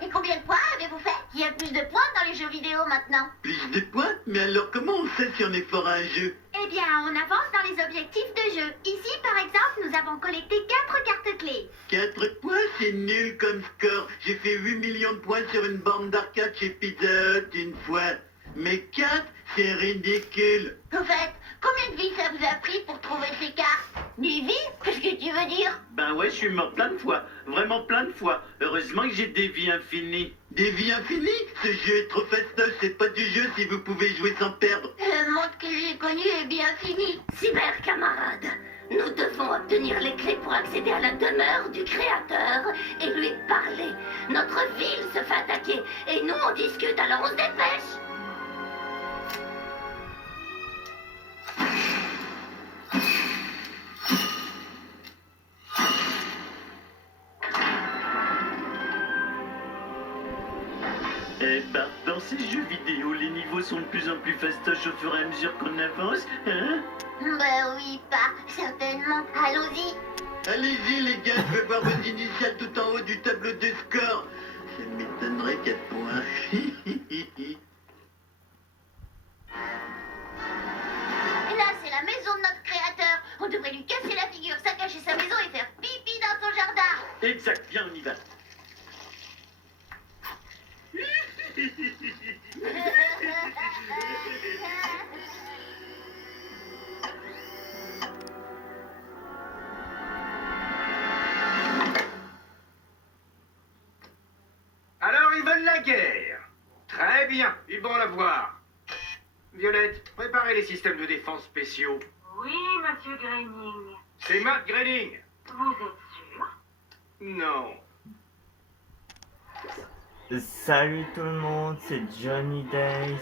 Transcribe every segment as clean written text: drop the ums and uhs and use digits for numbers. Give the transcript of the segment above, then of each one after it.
Et combien de points avez-vous fait? Il y a plus de points dans les jeux vidéo maintenant. Plus de points? Mais alors comment on sait si on est fort à un jeu? Eh bien, on avance dans les objectifs de jeu. Ici, par exemple, nous avons collecté 4 cartes clés. 4 points, c'est nul comme score. J'ai fait 8 millions de points sur une borne d'arcade chez Pizza Hut une fois. Mais 4, c'est ridicule. Au fait, combien de vies ça vous a pris pour trouver ces cartes? Des vies? Qu'est-ce que tu veux dire? Ben ouais, je suis mort plein de fois. Vraiment plein de fois. Heureusement que j'ai des vies infinies. Des vies infinies? Ce jeu est trop fastoche, c'est pas du jeu si vous pouvez jouer sans perdre. Le monde que j'ai connu est bien fini. Cyber camarades, nous devons obtenir les clés pour accéder à la demeure du créateur et lui parler. Notre ville se fait attaquer et nous on discute, alors on se dépêche. Eh ben, dans ces jeux vidéo, les niveaux sont de plus en plus fastoches au fur et à mesure qu'on avance, hein? Bah oui, pas certainement. Allons-y. Allez-y les gars, je veux voir vos initiales tout en haut du tableau de score. Ça m'étonnerait 4 points. Et là, c'est la maison de notre créateur. On devrait lui casser la figure, saccager sa maison et faire pipi dans son jardin. Exact, bien, on y va. Alors ils veulent la guerre. Très bien, ils vont la voir. Violette, préparez les systèmes de défense spéciaux. Oui, monsieur Graining. C'est Matt Groening. Vous êtes sûr? Non. Salut tout le monde, c'est Johnny Days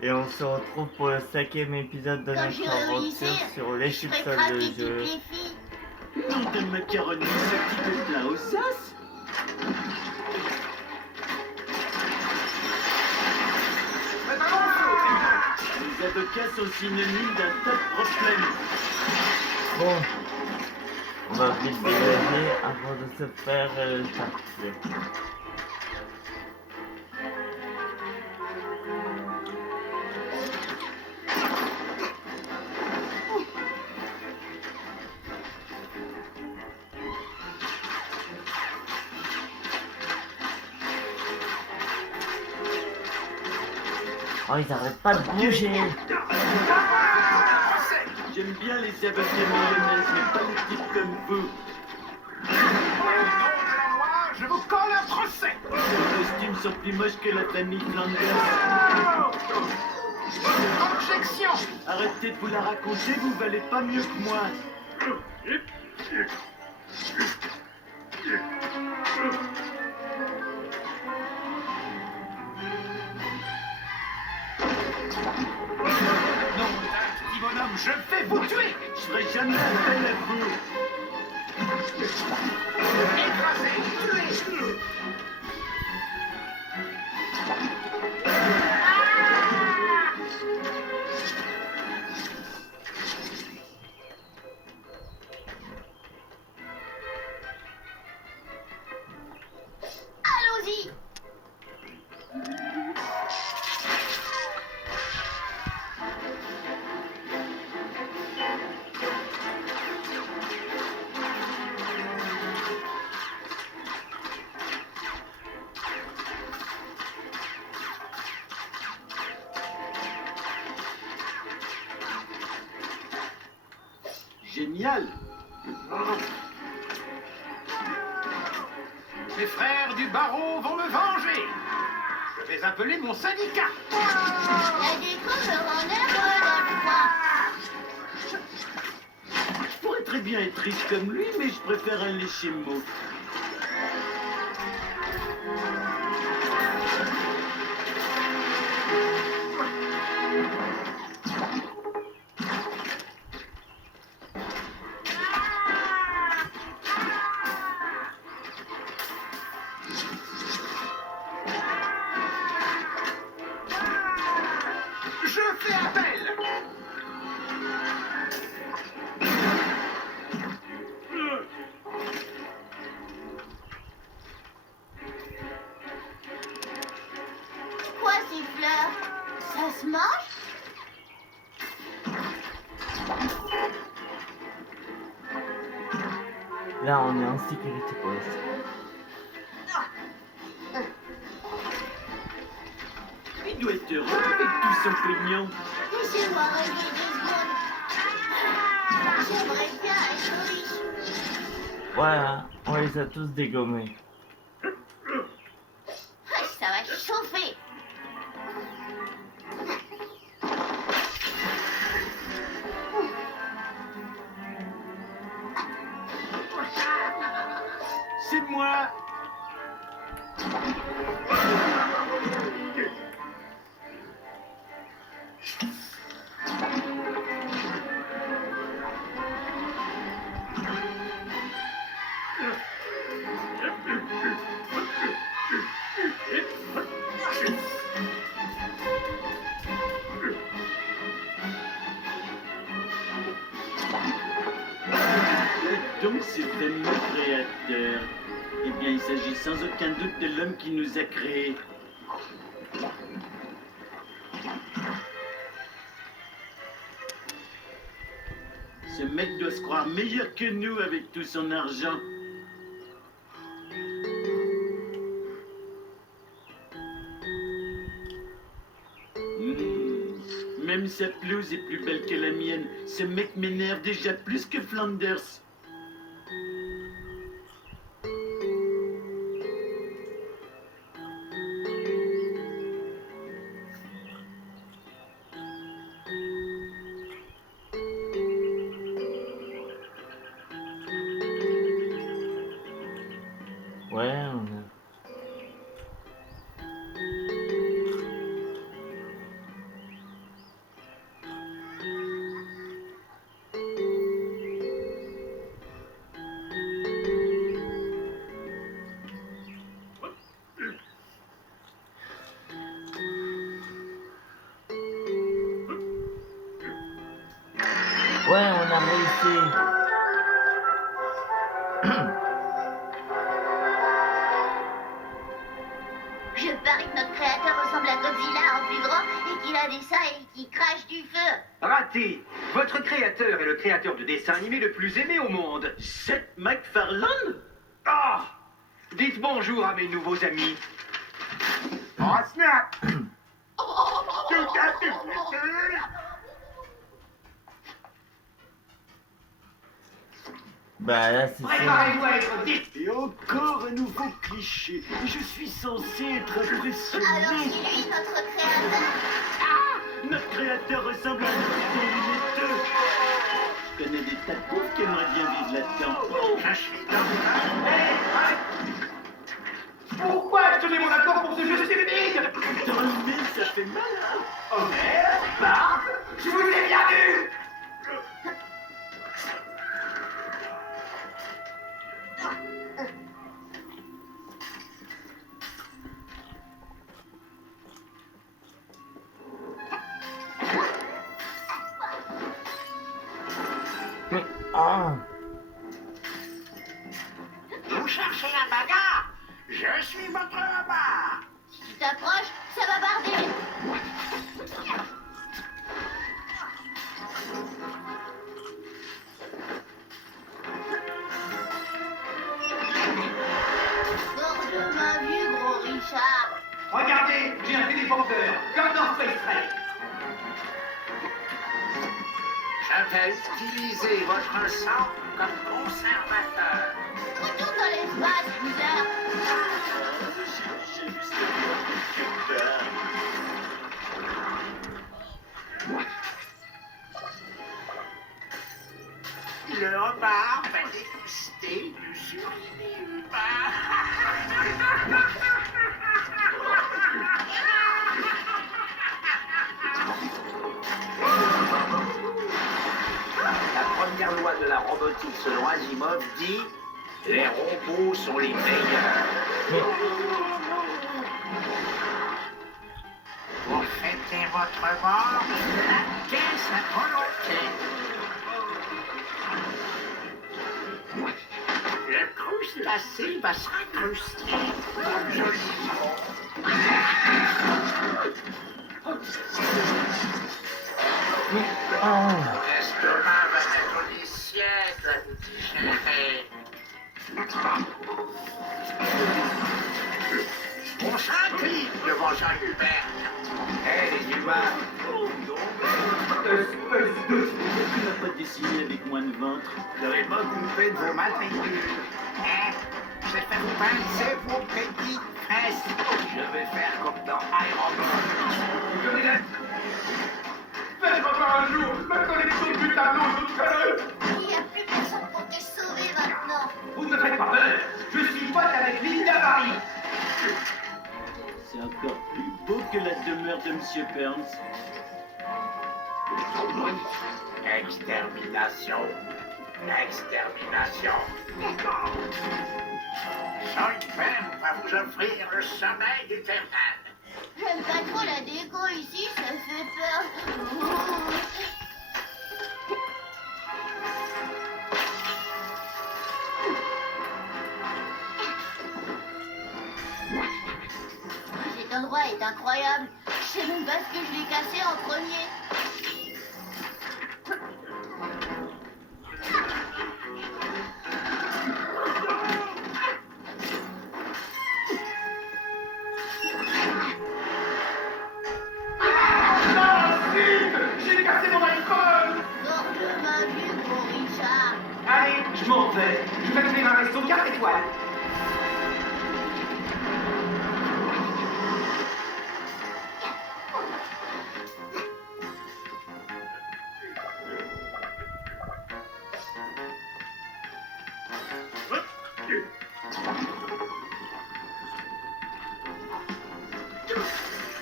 et on se retrouve pour le 5e épisode de Quand je notre réussir, aventure sur les je ferai chipsols craquer de toutes jeu. les filles. Nom de macaroni, ce petit peu plein aux as. Les avocats sont synonymes d'un tas de problèmes. Bon, on va vite déjeuner avant de se faire partir. Oh, ils arrêtent pas de bouger. J'aime bien les avocats mayonnaise, mais pas les types comme vous. Je vous colle un procès. Vos costumes sont plus moches que la famille Flanders. Objection. Arrêtez de vous la raconter, vous valez pas mieux que moi. Non, petit bonhomme, je vais vous tuer. Je ferai jamais appel à vous. Écrasé, tué. Allons-y. Génial. Les frères du barreau vont me venger. Je vais appeler mon syndicat. Il y a des cochons en herbe dans le coin. Je pourrais très bien être riche comme lui, mais je préfère un lécher mot. Je fais appel. Là, on est en sécurité pour l'instant. Il doit être heureux avec tout son pognon. Laissez-moi rêver 2 secondes. J'aimerais bien être riche. Voilà, on les a tous dégommés. Ça va chauffer. C'est moi. Donc ce fameux créateur, eh bien il s'agit sans aucun doute de l'homme qui nous a créés. Ce mec doit se croire meilleur que nous avec tout son argent. Même sa pelouse est plus belle que la mienne. Ce mec m'énerve déjà plus que Flanders. Ouais, on a... Ouais, on a réussi. Je parie que notre créateur ressemble à Godzilla en plus grand et qu'il a des seins et qu'il crache du feu. Raté. Votre créateur est le créateur de dessin animé le plus aimé au monde. Seth MacFarlane? Ah! Dites bonjour à mes nouveaux amis. Oh, snap! Bah là, c'est ça. Préparez-vous à être vite. Et encore un nouveau cliché. Je suis censé être impressionné. Alors c'est lui notre créateur. Notre créateur ressemble à un petit lumineux. Je connais des tas de pauvres qui aimeraient bien vivre là-dedans. Je suis dans Pourquoi je tenais mon accord pour ce jeu stupide? Dans le nez, ça fait mal. Hein? Oh merde, Bart, je vous ai bien vu. Mais, ah, Vous cherchez un bagarre? Je suis votre rabat. Si tu t'approches, ça va barder. Sors de ma vue, gros Richard. Regardez, j'ai un téléporteur, comme dans Space Trek. Je vais utiliser votre sang comme conservateur. Retourne dans l'espace, bizarre. J'ai vu ça. J'ai peur. Le homard va déguster du surimi humain. La première loi de la robotique selon Asimov dit « Les robots sont les meilleurs ». Vous fêtez votre mort, la caisse à volonté. Le crustacé va s'incruster dans le joli fond. ah. L'estomac va mettre des siècles à vous digérer. On s'incline devant Jean-Hubert. Hé, les humains! Espèce de... Tu n'as pas dessiné avec moins de ventre. Vous n'avez pas coupé de vos matricules. Hein? J'ai fait vous pincer vos petites fesses. Je vais faire comme dans Iron Man. Faites encore un jour, ma collection de buts à l'eau, toute seule. Il n'y a plus personne pour te sauver maintenant. Vous ne me faites pas peur, je suis pote avec Linda Marie. C'est encore plus beau que la demeure de Monsieur Burns. Extermination. Extermination. Jean-Hubert va vous offrir le sommeil éternel. J'aime pas trop la déco ici, ça fait peur. Cet endroit est incroyable. Je sais même pas ce que je l'ai cassé en premier. J'ai cassé mon iPhone. Gorge main du gros Richard. Allez, je m'en vais. Je vais trouver un resto 4 étoiles.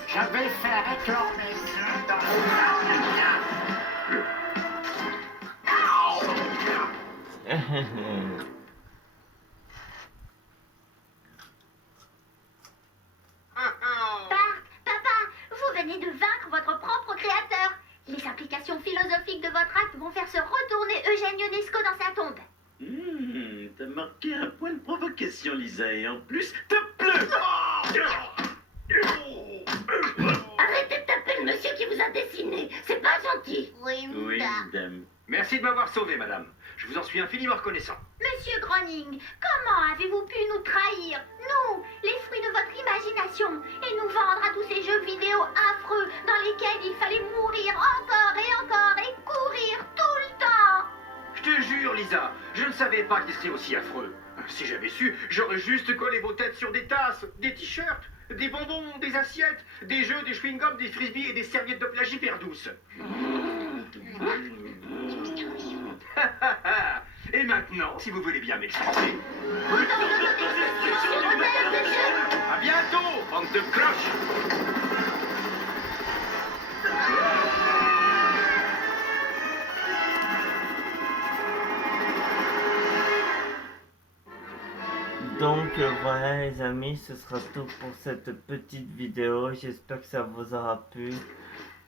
Je vais faire éclore mes œufs dans le jardin. Papa, vous venez de vaincre votre propre créateur. Les implications philosophiques de votre acte vont faire se retourner Eugène Ionesco dans sa tombe. T'as marqué un point de provocation, Lisa, et en plus, t'as pleuré. Arrêtez de taper le monsieur qui vous a dessiné. C'est pas gentil. Oui, Oui, Mouda. madame. Merci de m'avoir sauvé, madame. Je vous en suis infiniment reconnaissant. Monsieur Groening, comment avez-vous pu nous trahir, nous, les fruits de votre imagination, et nous vendre à tous ces jeux vidéo affreux dans lesquels il fallait mourir encore et courir tout le temps? Je te jure, Lisa, je ne savais pas qu'il serait aussi affreux. Si j'avais su, j'aurais juste collé vos têtes sur des tasses, des t-shirts, des bonbons, des assiettes, des jeux, des chewing-gums, des frisbees et des serviettes de plage hyper douces. Et maintenant, si vous voulez bien m'expliquer. À bientôt, bande de cloches. Donc voilà les amis, ce sera tout pour cette petite vidéo. J'espère que ça vous aura plu.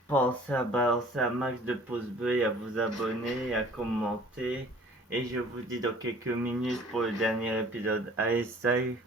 Pensez à balancer un max de pouces bleus et à vous abonner et à commenter. Et je vous dis dans quelques minutes pour le dernier épisode. Allez, salut!